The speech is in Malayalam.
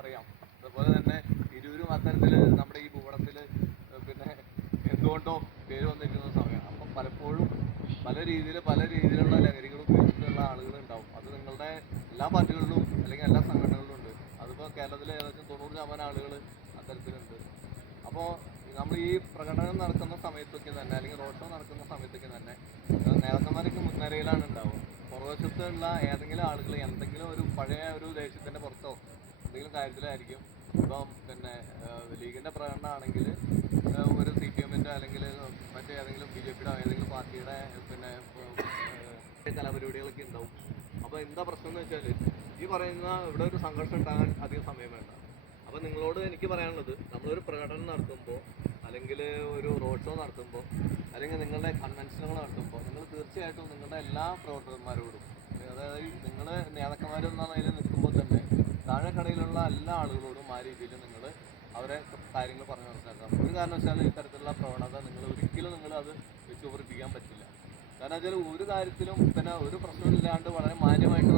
അറിയാം. അതുപോലെ തന്നെ തിരൂരും അത്തരത്തിൽ നമ്മുടെ ഈ ഭൂപടത്തിൽ പിന്നെ എന്തുകൊണ്ടോ പേര് വന്നിരിക്കുന്ന സമയമാണ്. അപ്പം പലപ്പോഴും പല രീതിയിലുള്ള ലഹരികൾ ഉപയോഗിച്ചിട്ടുള്ള ആളുകളുണ്ടാവും. അത് നിങ്ങളുടെ എല്ലാ പാർട്ടികളിലും അല്ലെങ്കിൽ എല്ലാ സംഘടനകളിലും ഉണ്ട്. അതിപ്പോൾ കേരളത്തിലെ ഏകദേശം 90% ആളുകൾ അത്തരത്തിലുണ്ട്. അപ്പോൾ നമ്മൾ ഈ പ്രകടനം നടക്കുന്ന സമയത്തൊക്കെ തന്നെ അല്ലെങ്കിൽ റോഡ് ഷോ നടക്കുന്ന സമയത്തൊക്കെ തന്നെ നേതാക്കന്മാരൊക്കെ മുൻനിരയിലാണ് ഉണ്ടാവുക. പുറവശത്തുള്ള ഏതെങ്കിലും ആളുകൾ എന്തെങ്കിലും ഒരു പഴയ ഒരു ദേഷ്യത്തിൻ്റെ പുറത്തോ എന്തെങ്കിലും കാര്യത്തിലായിരിക്കും. ഇപ്പം പിന്നെ ലീഗിൻ്റെ പ്രകടനമാണെങ്കിൽ ഒരു CPM-ൻ്റെ അല്ലെങ്കിൽ മറ്റേതെങ്കിലും BJP-യുടെ ഏതെങ്കിലും പാർട്ടിയുടെ പിന്നെ കലാപരിപാടികളൊക്കെ ഉണ്ടാവും. അപ്പോൾ എന്താ പ്രശ്നം എന്ന് വെച്ചാൽ ഈ പറയുന്ന ഇവിടെ ഒരു സംഘർഷം ഉണ്ടാകാൻ അധികം സമയം വേണ്ട. അപ്പോൾ നിങ്ങളോട് എനിക്ക് പറയാനുള്ളത്, നമ്മളൊരു പ്രകടനം നടത്തുമ്പോൾ അല്ലെങ്കിൽ ഒരു റോഡ് ഷോ നടത്തുമ്പോൾ അല്ലെങ്കിൽ നിങ്ങളുടെ കൺവെൻഷനുകൾ നടത്തുമ്പോൾ നിങ്ങൾ തീർച്ചയായിട്ടും നിങ്ങളുടെ എല്ലാ പ്രവർത്തകന്മാരോടും, അതായത് നിങ്ങൾ നേതാക്കന്മാരെന്ന നിലയിൽ നിൽക്കുമ്പോൾ തന്നെ താഴെക്കടയിലുള്ള എല്ലാ ആളുകളോടും ആ രീതിയിൽ നിങ്ങൾ അവരെ കാര്യങ്ങൾ പറഞ്ഞു മനസ്സിലാക്കാം. ഒരു കാരണവശാലും ഇത്തരത്തിലുള്ള പ്രവണത ഒരിക്കലും അത് വെച്ച് ഉറപ്പിക്കാൻ പറ്റില്ല. കാരണം വെച്ചാൽ ഒരു കാര്യത്തിലും പിന്നെ ഒരു പ്രശ്നമില്ലാണ്ട് വളരെ മാന്യമായിട്ട്